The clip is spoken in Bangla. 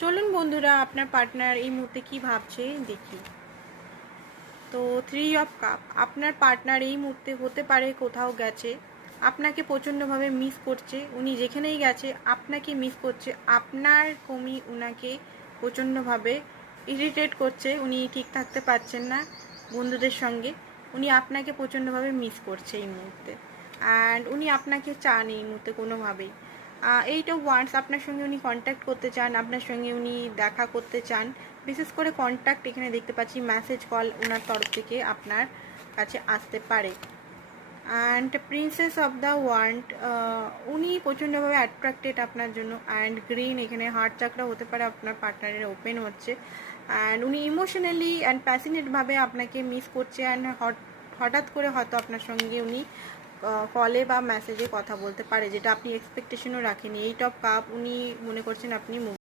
চলুন বন্ধুরা, আপনার পার্টনার এই মুহূর্তে কি ভাবছে দেখি। তো 3 অফ কাপ, আপনার পার্টনার এই মুহূর্তে হতে পারে কোথাও গেছে, আপনাকে প্রচণ্ডভাবে মিস করছে। উনি যেখানেই গেছে আপনাকে মিস করছে, আপনার কমি উনাকে প্রচণ্ডভাবে ইরিটেট করছে। উনি ঠিক থাকতে পারছেন না বন্ধুদের সঙ্গে, উনি আপনাকে প্রচণ্ডভাবে মিস করছে এই মুহূর্তে। অ্যান্ড উনি আপনাকে চান এই মুহূর্তে কোনোভাবেই। এইট অফ ওয়ান্স, আপনার সঙ্গে উনি কন্ট্যাক্ট করতে চান, আপনার সঙ্গে উনি দেখা করতে চান। বিশেষ করে কন্ট্যাক্ট এখানে দেখতে পাচ্ছি, মেসেজ কল ওনার তরফ থেকে আপনার কাছে আসতে পারে। And princess of the wand, উনি প্রচণ্ডভাবে অ্যাট্রাক্টেড আপনার জন্য। অ্যান্ড গ্রিন, এখানে হার্ট চাকরা হতে পারে আপনার পার্টনারের ওপেন হচ্ছে। অ্যান্ড উনি ইমোশনালি অ্যান্ড প্যাশনেটভাবে আপনাকে মিস করছে। অ্যান্ড হঠাৎ করে হয়তো আপনার সঙ্গে উনি কলে বা মেসেজে কথা বলতে পারে, যেটা আপনি এক্সপেকটেশনও রাখেনি। এইট অফ কাপ, উনি মনে করছেন আপনি